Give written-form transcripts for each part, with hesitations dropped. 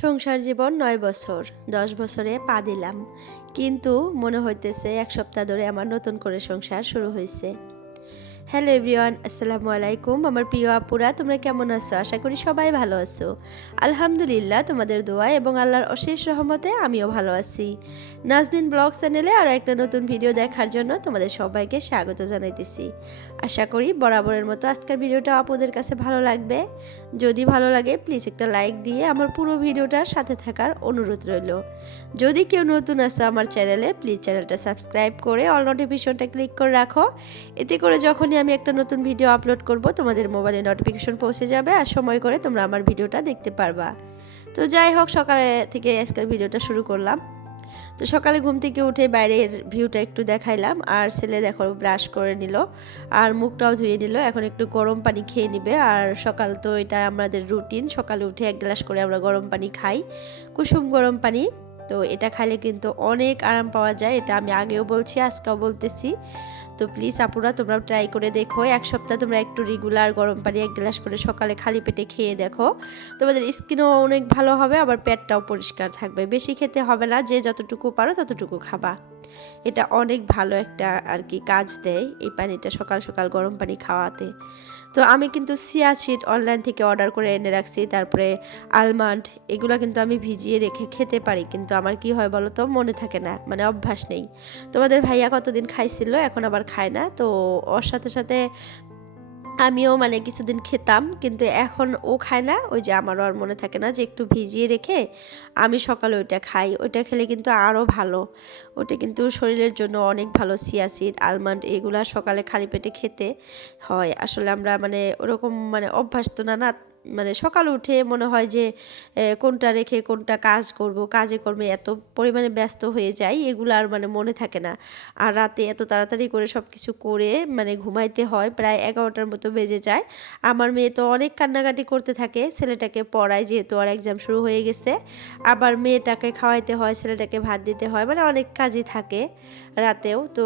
সংসার জীবন ৯ বছর, ১০ বছরে পা দিলাম। কিন্তু মনে হইতেছে ১ সপ্তাহ ধরে আমার নতুন করে সংসার শুরু হইছে। হ্যালো এভরিওয়ান, আসসালামু আলাইকুম। আমার প্রিয় আপুরা, তোমরা কেমন আছো? আশা করি সবাই ভালো আছো। আলহামদুলিল্লাহ, তোমাদের দোয়া এবং আল্লাহর অশেষ রহমতে আমিও ভালো আছি। নাজনীন ব্লগ চ্যানেলে আরও একটা নতুন ভিডিও দেখার জন্য তোমাদের সবাইকে স্বাগত জানাইতেছি। আশা করি বরাবরের মতো আজকের ভিডিওটা আপুদের কাছে ভালো লাগবে। যদি ভালো লাগে প্লিজ একটা লাইক দিয়ে আমার পুরো ভিডিওটার সাথে থাকার অনুরোধ রইল। যদি কেউ নতুন আসো আমার চ্যানেলে, প্লিজ চ্যানেলটা সাবস্ক্রাইব করে অল নোটিফিকেশনটা ক্লিক করে রাখো। এতে করে যখনই আমি একটা নতুন ভিডিও আপলোড করব তোমাদের মোবাইলে নোটিফিকেশন পৌঁছে যাবে আর সময় করে তোমরা আমার ভিডিওটা দেখতে পারবা। তো যাই হোক, সকালে থেকে আজকের ভিডিওটা শুরু করলাম। তো সকালে ঘুম থেকে উঠে বাইরের ভিউটা একটু দেখাইলাম, আর ছেলে দেখো ব্রাশ করে নিল আর মুখটাও ধুয়ে নিল। এখন একটু গরম পানি খেয়ে নিবে। আর সকাল তো এটা আমাদের রুটিন, সকালে উঠে 1 গ্লাস করে আমরা গরম পানি খাই, কুসুম গরম পানি। তো এটা খাইলে কিন্তু অনেক আরাম পাওয়া যায়, এটা আমি আগেও বলছি, আজকেও বলতেছি। তো প্লিজ আপুরা, তোমরাও ট্রাই করে দেখো। 1 সপ্তাহ তোমরা একটু রেগুলার গরম পানি 1 গ্লাস করে সকালে খালি পেটে খেয়ে দেখো। তোমাদের স্কিনও অনেক ভালো হবে, আবার পেটটাও পরিষ্কার থাকবে। বেশি খেতে হবে না, যে যতটুকু পারো ততটুকু খাবা। এটা অনেক ভালো একটা আর কি কাজ দেয় এই পানিটা, সকাল সকাল গরম পানি খাওয়াতে। তো আমি কিন্তু চিয়া সিড অনলাইন থেকে অর্ডার করে এনে রাখছি, তারপরে আলমন্ড, এগুলো কিন্তু আমি ভিজিয়ে রেখে খেতে পারি। কিন্তু আমার কি হয় বলো তো, মনে থাকে না, মানে অভ্যাস নেই। তোমাদের ভাইয়া কতদিন খাইছিল, এখন আবার খায় না। তো ওর সাথে সাথে আমিও মানে কিছুদিন খেতাম, কিন্তু এখন ও খায় না। ওই যে আমারও আর মনে থাকে না যে একটু ভিজিয়ে রেখে আমি সকালে ওইটা খাই। ওইটা খেলে কিন্তু আরও ভালো, ওটা কিন্তু শরীরের জন্য অনেক ভালো। চিয়া সিড, আলমন্ড, এগুলা সকালে খালি পেটে খেতে হয়। আসলে আমরা মানে ওরকম মানে অভ্যাস তো না, মানে সকাল উঠে মনে হয় যে কোনটা রেখে কোনটা কাজ করব, কাজে কর্মে এত পরিমাণে ব্যস্ত হয়ে যাই, এগুলো আর মানে মনে থাকে না। আর রাতে এত তাড়াতাড়ি করে সব কিছু করে মানে ঘুমাইতে হয়, প্রায় 11টার মতো বেজে যায়। আমার মেয়ে তো অনেক কান্নাকাটি করতে থাকে, ছেলেটাকে পড়ায় যেহেতু আর এক্সাম শুরু হয়ে গেছে, আবার মেয়েটাকে খাওয়াইতে হয়, ছেলেটাকে ভাত দিতে হয়, মানে অনেক কাজই থাকে রাতেও। তো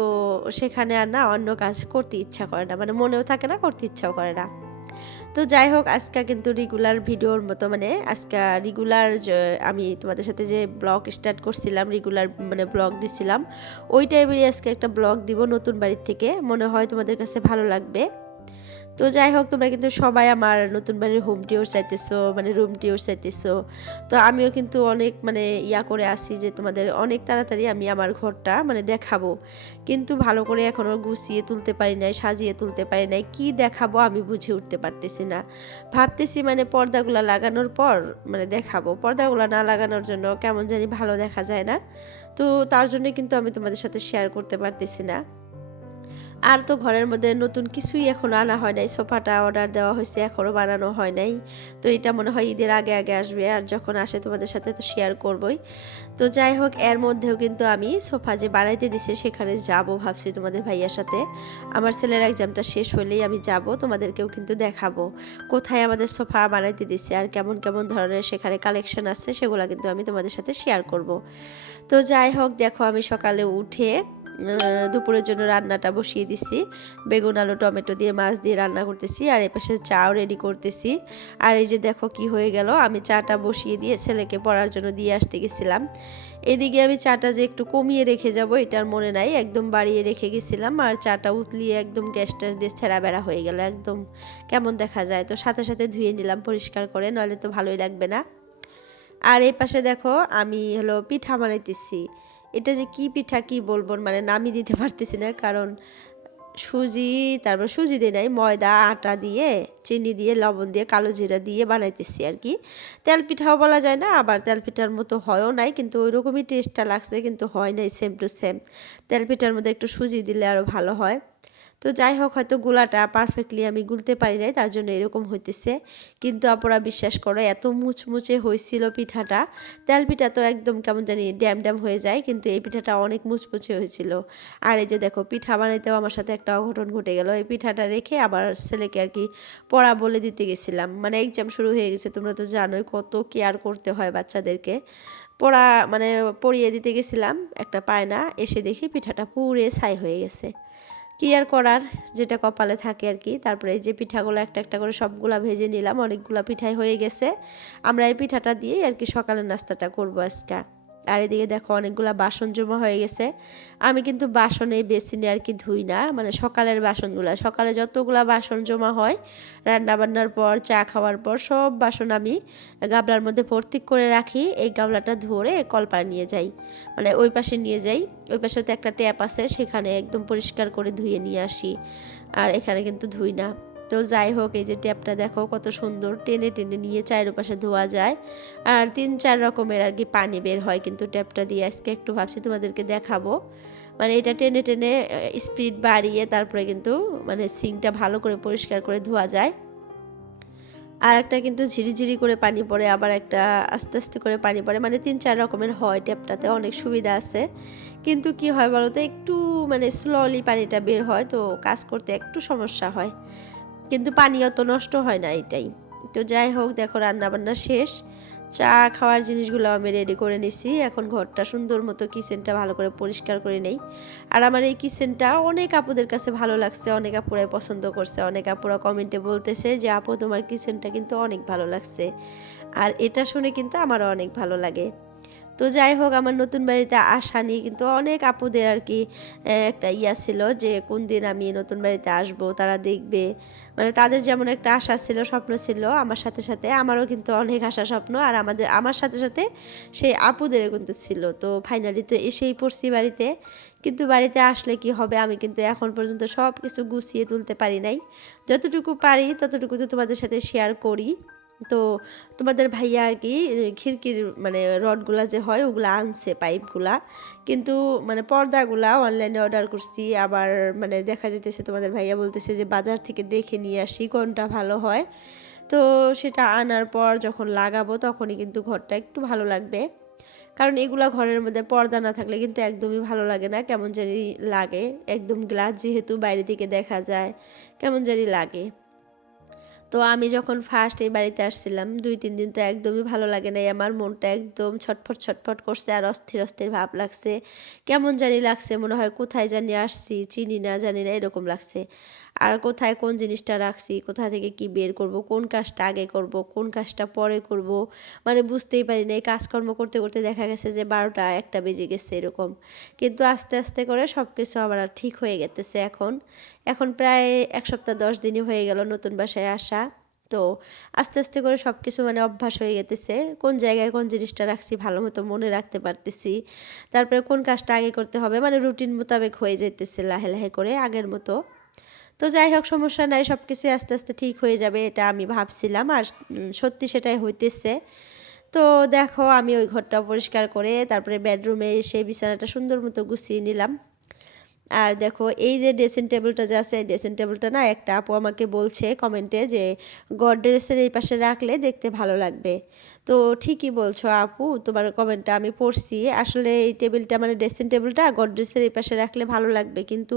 সেখানে আর না অন্য কাজ করতে ইচ্ছা করে না, মানে মনেও থাকে না, করতে ইচ্ছাও করে না। তো যাই হোক, আজকে কিন্তু রেগুলার ভিডিওর মতো, মানে আজকে রেগুলার আমি তোমাদের সাথে যে ব্লগ স্টার্ট করছিলাম, রেগুলার মানে ব্লগ দিছিলাম, ওই টাইপেরই আজকে একটা ব্লগ দিব নতুন বাড়ির থেকে। মনে হয় তোমাদের কাছে ভালো লাগবে। তো যাই হোক, তোমরা কিন্তু সবাই আমার নতুন বাড়ির হোম টিউর চাইতেছো, মানে রুম টিউর চাইতেছো। তো আমিও কিন্তু অনেক মানে করে আসি যে তোমাদের অনেক তাড়াতাড়ি আমি আমার ঘরটা মানে দেখাবো, কিন্তু ভালো করে এখনও গুছিয়ে তুলতে পারি নাই, সাজিয়ে তুলতে পারি নাই। কি দেখাবো আমি বুঝে উঠতে পারতেছি না। ভাবতেছি মানে পর্দাগুলো লাগানোর পর মানে দেখাবো, পর্দাগুলো না লাগানোর জন্য কেমন জানি ভালো দেখা যায় না। তো তার জন্য কিন্তু আমি তোমাদের সাথে শেয়ার করতে পারতেছি না। আর তো ঘরের মধ্যে নতুন কিছুই এখনো আনা হয় নাই, সোফাটা অর্ডার দেওয়া হয়েছে, এখনও বানানো হয় নাই। তো এটা মনে হয় ঈদের আগে আগে আসবে, আর যখন আসে তোমাদের সাথে তো শেয়ার করবই। তো যাই হোক, এর মধ্যেও কিন্তু আমি সোফা যে বানাইতে দিছে সেখানে যাব ভাবছি তোমাদের ভাইয়ার সাথে। আমার ছেলের এক্সামটা শেষ হলেই আমি যাব, তোমাদেরকেও কিন্তু দেখাবো কোথায় আমাদের সোফা বানাইতে দিছে আর কেমন কেমন ধরনের সেখানে কালেকশন আছে, সেগুলো কিন্তু আমি তোমাদের সাথে শেয়ার করব। তো যাই হোক, দেখো আমি সকালে উঠে দুপুরের জন্য রান্নাটা বসিয়ে দিছি, বেগুন আলু টমেটো দিয়ে মাছ দিয়ে রান্না করতেছি, আর এপাশে চাও রেডি করতেছি। আর এই যে দেখো কি হয়ে গেল, আমি চাটা বসিয়ে দিয়ে ছেলেকে পড়ার জন্য দিয়ে আসতে গেছিলাম। এদিকে আমি চাটা যে একটু কমিয়ে রেখে যাব এটার মনে নাই, একদম বাড়িয়ে রেখে গেছিলাম, আর চাটা উতলিয়ে একদম গ্যাসটা দিয়ে ছেঁড়া বেড়া হয়ে গেল, একদম কেমন দেখা যায়। তো সাথে সাথে ধুয়ে নিলাম পরিষ্কার করে, নইলে তো ভালোই লাগবে না। আর এই পাশে দেখো আমি পিঠা বানাইতেছি। এটা যে কি পিঠা কি বলবো, মানে নামই দিতে পারতেছি না, কারণ সুজি, তারপর সুজি দিয়ে নাই, ময়দা আটা দিয়ে চিনি দিয়ে লবণ দিয়ে কালো জিরা দিয়ে বানাইতেছি আর কি। তেল পিঠাও বলা যায় না, আবার তেল পিঠার মতো হয়ও নাই, কিন্তু ওই রকমই টেস্টটা লাগছে, কিন্তু হয় নাই সেম টু সেম। তেল পিঠার মধ্যে একটু সুজি দিলে আরও ভালো হয়। তো যাই হোক, হয়তো গোলাটা পারফেক্টলি আমি গুলতে পারি নাই, তার জন্য এরকম হইতেছে। কিন্তু আপনারা বিশ্বাস করো, এত মুচমুচে হয়েছিল পিঠাটা। তেল পিঠা তো একদম কেমন জানি ড্যাম ড্যাম হয়ে যায়, কিন্তু এই পিঠাটা অনেক মুচমুচে হয়েছিল। আর এই যে দেখো, পিঠা বানাইতেও আমার সাথে একটা অঘটন ঘটে গেল। এই পিঠাটা রেখে আবার ছেলেকে আর কি পড়া বলে দিতে গেছিলাম, মানে এক্সাম শুরু হয়ে গেছে, তোমরা তো জানোই কত কেয়ার করতে হয় বাচ্চাদেরকে। পড়া মানে পড়িয়ে দিতে গেছিলাম, একটা পায় না, এসে দেখি পিঠাটা পুড়ে ছাই হয়ে গেছে। কি আর করার, যেটা কপালে থাকে আর কি। তারপরে এই যে পিঠাগুলো একটা একটা করে সবগুলা ভেজে নিলাম, অনেকগুলা পিঠাই হয়ে গেছে। আমরা এই পিঠাটা দিয়েই আর কি সকালের নাস্তাটা করবো আজকে। আর এদিকে দেখো অনেকগুলা বাসন জমা হয়ে গেছে। আমি কিন্তু বাসনে বেসিনে আর কি ধুই না, মানে সকালের বাসনগুলা, সকালে যতগুলা বাসন জমা হয় রান্না বান্নার পর চা খাওয়ার পর সব বাসন আমি গামলার মধ্যে ভর্তি করে রাখি। এই গামলাটা ধরে কলপাড়ে নিয়ে যাই, মানে ওই পাশে নিয়ে যাই। ওই পাশে তো একটা ট্যাপ আছে, সেখানে একদম পরিষ্কার করে ধুয়ে নিয়ে আসি। আর এখানে কিন্তু ধুই না। তো যাই হোক, এই যে ট্যাপটা দেখো কত সুন্দর, টেনে টেনে নিয়ে চারপাশে ধোয়া যায়। আর 3-4 রকমের আর কি পানি বের হয় কিন্তু ট্যাপটা দিয়ে। আজকে একটু ভাবছি তোমাদেরকে দেখাবো, মানে এটা টেনে টেনে স্পিড বাড়িয়ে তারপরে কিন্তু মানে সিঙ্কটা ভালো করে পরিষ্কার করে ধোয়া যায়। আর একটা কিন্তু ঝিরিঝিরি করে পানি পড়ে, আবার একটা আস্তে আস্তে করে পানি পড়ে, মানে 3-4 রকমের হয় ট্যাপটাতে, অনেক সুবিধা আছে। কিন্তু কি হয় বলো তো, একটু মানে স্লোলি পানিটা বের হয়, তো কাজ করতে একটু সমস্যা হয়, কিন্তু পানি অত নষ্ট হয় না এটাই। তো যাই হোক, দেখো রান্না বান্না শেষ, চা খাওয়ার জিনিসগুলো আমি রেডি করে নিছি। এখন ঘরটা সুন্দর মতো, কিচেনটা ভালো করে পরিষ্কার করে নেই। আর আমার এই কিচেনটা অনেক আপুদের কাছে ভালো লাগছে, অনেক আপুরাই পছন্দ করছে, অনেক আপুরা কমেন্টে বলতেছে যে আপু তোমার কিচেনটা কিন্তু অনেক ভালো লাগছে। আর এটা শুনে কিন্তু আমারও অনেক ভালো লাগে। তো যাই হোক, আমার নতুন বাড়িতে আসা নিয়ে কিন্তু অনেক আপুদের আর কি একটা ইয়া ছিল যে কোন দিন আমি নতুন বাড়িতে আসব, তারা দেখবে, মানে তাদের যেমন একটা আশা ছিল, স্বপ্ন ছিল, আমার সাথে সাথে আমারও কিন্তু অনেক আশা স্বপ্ন, আর আমার সাথে সাথে সেই আপুদেরও কিন্তু ছিল। তো ফাইনালি তো এসেই পড়ছি বাড়িতে। কিন্তু বাড়িতে আসলে কি হবে, আমি কিন্তু এখন পর্যন্ত সব কিছু গুছিয়ে তুলতে পারি নাই। যতটুকু পারি ততটুকু তো তোমাদের সাথে শেয়ার করি। তো তোমাদের ভাইয়া আর কি খিড়কির মানে রডগুলা যে হয় ওগুলা আনছে, পাইপগুলা, কিন্তু মানে পর্দাগুলা অনলাইনে অর্ডার করছি। আবার মানে দেখা যেতেছে তোমাদের ভাইয়া বলতেছে যে বাজার থেকে দেখে নিয়ে আসি কোনটা ভালো হয়। তো সেটা আনার পর যখন লাগাবো তখনই কিন্তু ঘরটা একটু ভালো লাগবে, কারণ এগুলা ঘরের মধ্যে পর্দা না থাকলে কিন্তু একদমই ভালো লাগে না, কেমন জানি লাগে। একদম গ্লাস যেহেতু বাইরে থেকে দেখা যায়, কেমন জানি লাগে। তো আমি যখন ফার্স্ট এই বাড়িতে আসছিলাম 2-3 দিন তো একদমই ভালো লাগে নাই, আমার মনটা একদম ছটফট ছটফট করছে, আর অস্থির অস্থির ভাব লাগছে, কেমন জানি লাগছে, মনে হয় কোথায় জানি আসছি, চিনি না জানি না এরকম লাগছে। আর কোথায় কোন জিনিসটা রাখছি, কোথা থেকে কি বের করব, কোন কাজটা আগে করব, কোন কাজটা পরে করব, মানে বুঝতেই পারি না। এই কাজকর্ম করতে করতে দেখা গেছে যে 12টা-1টা বেজে গেছে এরকম। কিন্তু আস্তে আস্তে করে সব কিছু আবার ঠিক হয়ে গেতেছে। এখন এখন প্রায় 1 সপ্তাহ 10 দিনই হয়ে গেল নতুন বাসায় আসা। তো আস্তে আস্তে করে সব কিছু মানে অভ্যাস হয়ে গেতেছে, কোন জায়গায় কোন জিনিসটা রাখছি ভালো মতো মনে রাখতে পারতেছি। তারপরে কোন কাজটা আগে করতে হবে, মানে রুটিন মোতাবেক হয়ে যেতেছে লাহে লাহে করে আগের মতো। তো যাই হোক, সমস্যা নাই, সব কিছু আস্তে আস্তে ঠিক হয়ে যাবে এটা আমি ভাবছিলাম, আর সত্যি সেটাই হইতেছে। তো দেখো, আমি ওই ঘরটা পরিষ্কার করে তারপরে বেডরুমে এসে বিছানাটা সুন্দর মতো গুছিয়ে নিলাম। আর দেখো, এই যে ড্রেসিং টেবিলটা যে আছে, ড্রেসিং টেবিলটা না একটা আপু আমাকে বলছে কমেন্টে যে গডরেজের এই পাশে রাখলে দেখতে ভালো লাগবে। তো ঠিকই বলছো আপু, তোমার কমেন্টটা আমি পড়ছি। আসলে এই টেবিলটা মানে ড্রেসিং টেবিলটা গডরেজের এই পাশে রাখলে ভালো লাগবে, কিন্তু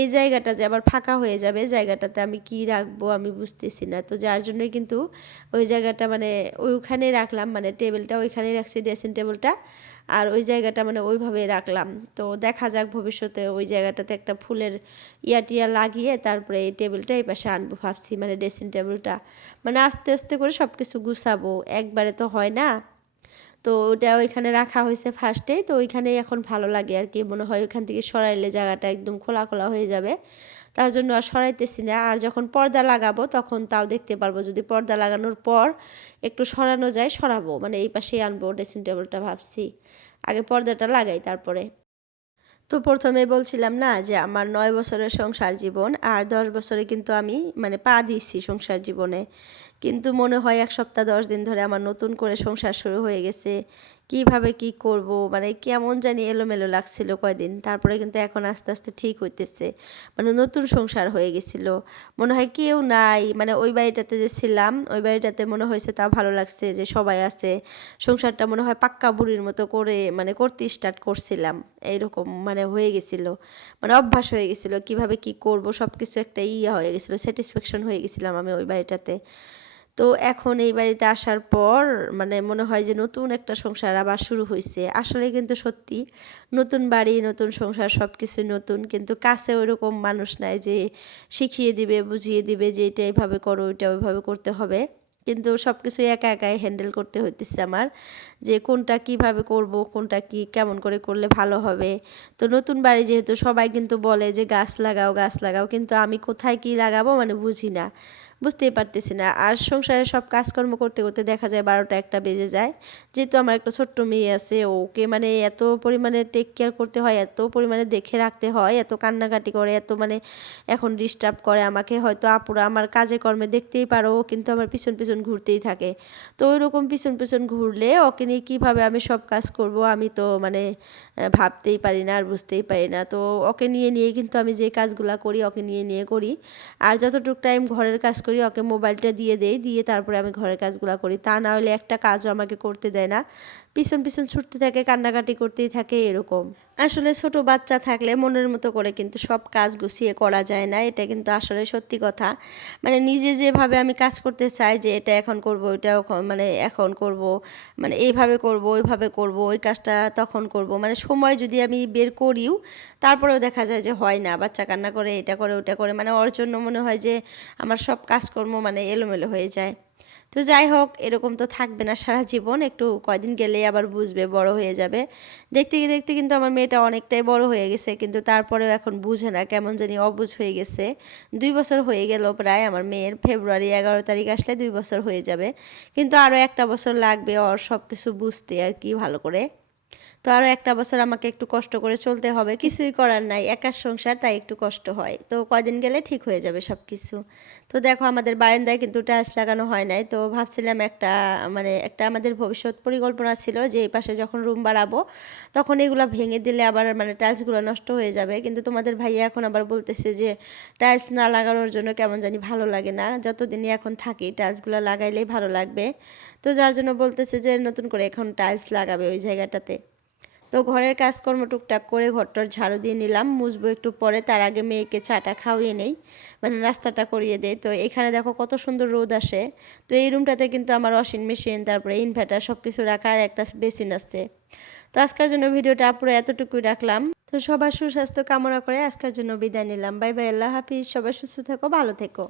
এই জায়গাটা যে আবার ফাঁকা হয়ে যাবে, জায়গাটাতে আমি কি রাখবো আমি বুঝতেছি না। তো যার জন্যই কিন্তু ওই জায়গাটা মানে ওইখানেই রাখলাম, মানে টেবিলটা ওইখানেই রাখছি, ড্রেসিং টেবিলটা, আর ওই জায়গাটা মানে ওইভাবে রাখলাম। তো দেখা যাক ভবিষ্যতে ওই জায়গাটাতে একটা ফুলের টিয়া লাগিয়ে তারপরে এই টেবিলটা এই পাশে আনবো ভাবছি, মানে ড্রেসিং টেবিলটা। মানে আস্তে আস্তে করে সব কিছু গুছাবো, একবারে তো হয় না। তো ওটা ওইখানে রাখা হয়েছে ফার্স্টেই, তো ওইখানেই এখন ভালো লাগে আর কি, মনে হয় ওইখান থেকে সরাইলে জায়গাটা একদম খোলা খোলা হয়ে যাবে, তার জন্য আর সরাইতেছি না। আর যখন পর্দা লাগাবো তখন তাও দেখতে পারবো, যদি পর্দা লাগানোর পর একটু সরানো যায় সরাবো, মানে এই পাশেই আনবো ড্রেসিং টেবিলটা ভাবছি। আগে পর্দাটা লাগাই তারপরে। তো প্রথমে বলছিলাম না যে আমার 9 বছরের সংসার জীবন, আর 10 বছরে কিন্তু আমি মানে পা দিচ্ছি সংসার জীবনে। কিন্তু মনে হয় 1 সপ্তাহ 10 দিন ধরে আমার নতুন করে সংসার শুরু হয়ে গেছে। কিভাবে কি করব, মানে কেমন জানি এলোমেলো লাগছিল কয়দিন, তারপরে কিন্তু এখন আস্তে আস্তে ঠিক হইতেছে, মানে নতুন সংসার হয়ে গেছিল। মনে হয় কেউ নাই, মানে ওই বাড়িটাতে যে ছিলাম ওই বাড়িটাতে মনে হয়েছে তা ভালো লাগছে যে সবাই আছে। সংসারটা মনে হয় পাক্কা বুড়ির মতো করে মানে করতে স্টার্ট করছিলাম, এইরকম মানে হয়ে গেছিলো, মানে অভ্যাস হয়ে গেছিলো কিভাবে কি করব সব কিছু একটা ইয়ে হয়ে গেছিলো, স্যাটিসফ্যাকশন হয়ে গেছিলাম আমি ওই বাড়িটাতে। তো এখন এই বাড়িতে আসার পর মানে মনে হয় যে নতুন একটা সংসার আবার শুরু হয়েছে। আসলে কিন্তু সত্যি নতুন বাড়ি, নতুন সংসার সব কিছু নতুন, কিন্তু কাছে ওইরকম মানুষ নাই যে শিখিয়ে দিবে, বুঝিয়ে দিবে যে এটা এইভাবে করো, ওইটা ওইভাবে করতে হবে। কিন্তু সব কিছুই একা একাই হ্যান্ডেল করতে হইতেছে আমার, যে কোনটা কিভাবে করব, কোনটা কি কেমন করে করলে ভালো হবে। তো নতুন বাড়ি যেহেতু সবাই কিন্তু বলে যে গাছ লাগাও, গাছ লাগাও, কিন্তু আমি কোথায় কি লাগাবো মানে বুঝি না, বুঝতেই পারতেছি না। আর সংসারে সব কাজকর্ম করতে করতে দেখা যায় 12টা 1টা বেজে যায়। যেহেতু আমার একটা ছোট্ট মেয়ে আছে, ওকে মানে এত পরিমাণে টেক কেয়ার করতে হয়, এত পরিমাণে দেখে রাখতে হয়, এত কান্নাকাটি করে, এত মানে এখন ডিস্টার্ব করে আমাকে। হয়তো আপুরা আমার কাজে কর্মে দেখতেই পারো, ও কিন্তু আমার পিছন পিছন ঘুরতেই থাকে। তো ওইরকম পিছন পিছন ঘুরলে ওকে নিয়ে কীভাবে আমি সব কাজ করব আমি তো মানে ভাবতেই পারি না আর বুঝতেই পারি না। তো ওকে নিয়ে নিয়ে কিন্তু আমি যে কাজগুলো করি ওকে নিয়ে নিয়ে করি। আর যতটুকু টাইম ঘরের কাজ করি ওকে মোবাইলটা দিয়ে দেই, দিয়ে তারপরে আমি ঘরের কাজগুলো করি। তা না হলে একটা কাজও আমাকে করতে দেয় না, পিছন পিছন ছুটতে থাকে, কান্নাকাটি করতেই থাকে এরকম। আসলে ছোট বাচ্চা থাকলে মনের মতো করে কিন্তু সব কাজ গুছিয়ে করা যায় না, এটা কিন্তু আসলে সত্যি কথা। মানে নিজে যেভাবে আমি কাজ করতে চাই যে এটা এখন করব, ওইটা মানে এখন করব, মানে এইভাবে করব, ওইভাবে করব, ওই কাজটা তখন করব, মানে সময় যদি আমি বের করিও তারপরেও দেখা যায় যে হয় না। বাচ্চা কান্না করে, এটা করে, ওটা করে, মানে ওর জন্য মনে হয় যে আমার সব কাজকর্ম মানে এলোমেলো হয়ে যায়। তো যাই হোক, এরকম তো থাকবে না সারা জীবন, একটু কয়দিন গেলেই আবার বুঝবে, বড় হয়ে যাবে। দেখতে দেখতে কিন্তু আমার মেয়েটা অনেকটাই বড় হয়ে গেছে, কিন্তু তারপরেও এখন বুঝে না, কেমন জানি অবুঝ হয়ে গেছে। 2 বছর হয়ে গেল প্রায় আমার মেয়ের, ফেব্রুয়ারি 11 তারিখ আসলে 2 বছর হয়ে যাবে। কিন্তু আরও একটা বছর লাগবে ওর সব কিছু বুঝতে আর কি ভালো করে। তো আরও একটা বছর আমাকে একটু কষ্ট করে চলতে হবে, কিছুই করার নাই, একার সংসার, তাই একটু কষ্ট হয়। তো কয়দিন গেলে ঠিক হয়ে যাবে সব কিছু। তো দেখো আমাদের বারান্দায় কিন্তু টাইলস লাগানো হয় নাই, তো ভাবছিলাম একটা মানে একটা আমাদের ভবিষ্যৎ পরিকল্পনা ছিল যে এই পাশে যখন রুম বাড়াবো তখন এগুলো ভেঙে দিলে আবার মানে টাইলসগুলো নষ্ট হয়ে যাবে। কিন্তু তোমাদের ভাইয়া এখন আবার বলতেছে যে টাইলস না লাগানোর জন্য কেমন জানি ভালো লাগে না, যতদিনই এখন থাকি টাইলসগুলো লাগাইলেই ভালো লাগবে। তো যার জন্য বলতেছে যে নতুন করে এখন টাইলস লাগাবে ওই জায়গাটাতে। তো ঘরের কাজকর্ম টুকটাক করে ঘরটার ঝাড়ু দিয়ে নিলাম, মুছবো একটু পরে, তার আগে মেয়েকে চাটা খাওয়িয়ে নেই, মানে নাস্তাটা করিয়ে দেয়। তো এখানে দেখো কত সুন্দর রোদ আসে। তো এই রুমটাতে কিন্তু আমার ওয়াশিং মেশিন, তারপরে ইনভার্টার সব কিছু রাখার একটা বেসিন আছে। তো আজকের জন্য ভিডিওটা পুরো এতটুকুই রাখলাম। তো সবার সুস্বাস্থ্য কামনা করে আজকের জন্য বিদায় নিলাম। বাই বাই, আল্লাহ হাফিজ, সবাই সুস্থ থেকো, ভালো থেকো।